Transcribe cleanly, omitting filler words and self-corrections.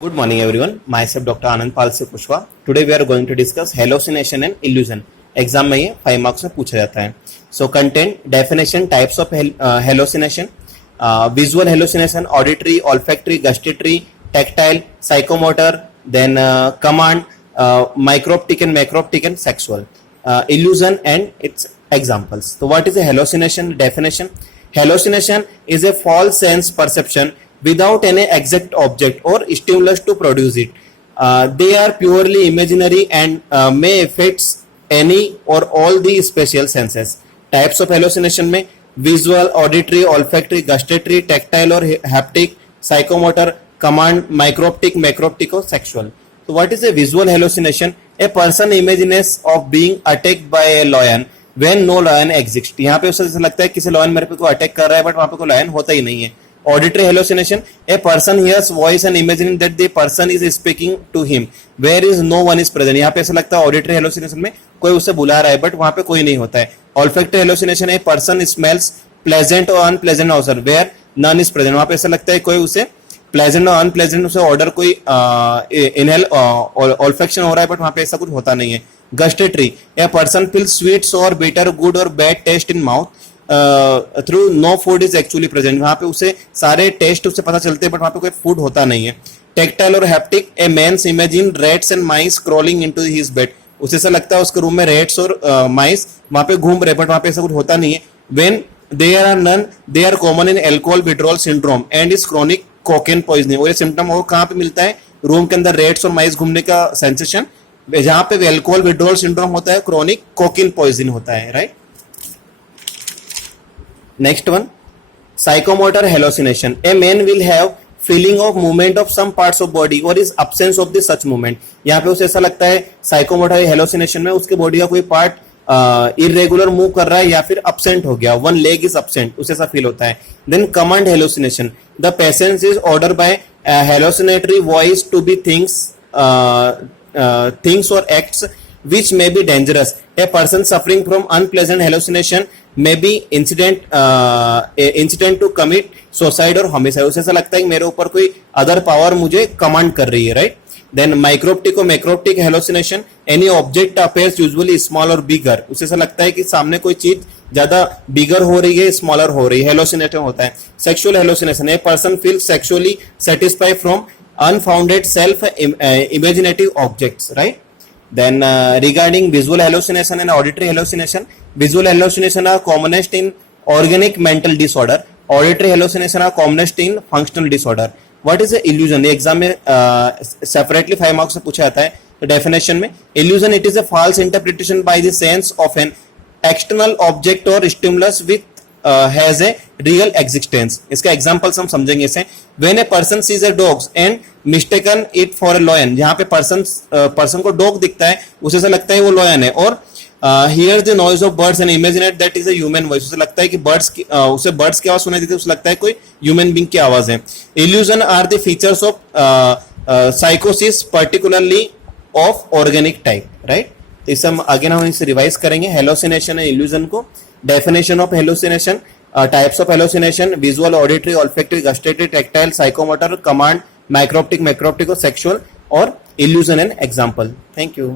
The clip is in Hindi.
Good morning, everyone. Myself, Dr. Anand Palse Pushwa. Today we are going to discuss hallucination and illusion. Exam में ये 5 मार्क्स में पूछा जाता है. So content, definition, types of hallucination, visual hallucination, auditory, olfactory, gustatory, tactile, psychomotor, then command, microptic and macroptic and sexual. Illusion and its examples. So what is a hallucination? Definition. Hallucination is a false sense perception without any exact object or stimulus to produce it. They are purely imaginary and may affect any or all the spatial senses. Types of hallucination में visual, auditory, olfactory, gustatory, tactile or haptic, psychomotor, command, microptic, macroptic or sexual. So what is a visual hallucination? A person imagines of being attacked by a lion when no lion exists. यहाँ पे उसे लगता है किसी lion मेरे पे को अटैक कर रहा है बट वहाँ पे कोई lion होता ही नहीं है. Auditory hallucination, a person hears voice and imagining that the person is speaking to him where is no one is present. यहाँ पे ऐसा लगता है auditory hallucination में कोई उसे बुला रहा है बट वहाँ पे कोई नहीं होता है. Olfactory hallucination, a person smells pleasant or unpleasant odor where none is present. वहाँ पे ऐसा लगता है कोई उसे pleasant और unpleasant उसे ऑर्डर कोई inhale olfaction हो रहा है बट वहाँ पे ऐसा कुछ होता नहीं है. Gustatory, a person feels sweet, sour, bitter, good or bad taste in mouth through no food is actually present. वहां पे उसे सारे टेस्ट उसे पता चलते हैं बट वहां पे कोई फूड होता नहीं है. टेक्टाइल और haptic, a man's imagine rats and mice crawling into his bed. उसे ऐसा लगता है उसके रूम में रेट्स और माइस वहां पे घूम रहे बट वहां पे ऐसा कुछ होता नहीं है. When there are none they are common in alcohol withdrawal syndrome and is chronic cocaine poisoning. और ये सिम्टम और कहाँ पे मिलता है? रूम के अंदर रेट्स और माइस घूमने का सेंसेशन, जहां पे अल्कोहल विड्रॉल सिंड्रोम होता है, क्रोनिक कोकेन पॉइजनिंग होता है. Right. Next one, psychomotor hallucination. A man will have feeling of movement of some parts of body or is absence of the such movement. यहाँ पे उसे ऐसा लगता है psychomotor hallucination में उसके बॉडी का कोई पार्ट इरेगुलर मूव कर रहा है या फिर absent हो गया, one leg is absent, उसे ऐसा फील होता है. Then command hallucination. The patient is ordered by a hallucinatory voice to be things or acts which may be dangerous. A person suffering from unpleasant hallucination may be incident to commit suicide or homicide. उसे ऐसा लगता है कि मेरे ऊपर कोई अदर पावर मुझे कमांड कर रही है. राइट. देन माइक्रोप्टिक और macroptic hallucination, any object appears usually small और बिगर. उसे ऐसा लगता है कि सामने कोई चीज ज्यादा बिगर हो रही है, स्मॉलर हो रही है, हेलोसिनेशन होता है. Sexual hallucination, a person feel sexually satisfied from unfounded self imaginative objects. Right. Then regarding visual hallucination and auditory hallucination, visual hallucination are commonest in organic mental disorder. Auditory hallucination are commonest in functional disorder. What is a illusion? ये एग्जाम में separately 5 मार्क्स से पूछा जाता है. तो डेफिनेशन में illusion, it is a false interpretation by the sense of an external object or stimulus with has a real existence. इसका एग्जाम्पल्स हम समझेंगे इसे. When a person sees a dog and mistaken it for a lion, जहाँ पे person को डॉग दिखता है उसे ऐसा लगता है वो लॉयन है. और hears the noise of birds and imagine that is a human voice. उसे लगता है कि उसे बर्ड्स की आवाज सुनाई देती है, उसे लगता है कोई ह्यूमन बींग की आवाज है. Illusion are the features of psychosis particularly of organic type. Right. इस हम आगे हम इसे रिवाइज करेंगे. हेलोसिनेशन है इल्यूजन को. Definition of hallucination, types of hallucination, visual, auditory, olfactory, gustatory, tactile, psychomotor, command, microptic, macroptic और सेक्सुअल, और illusion and example. Thank you.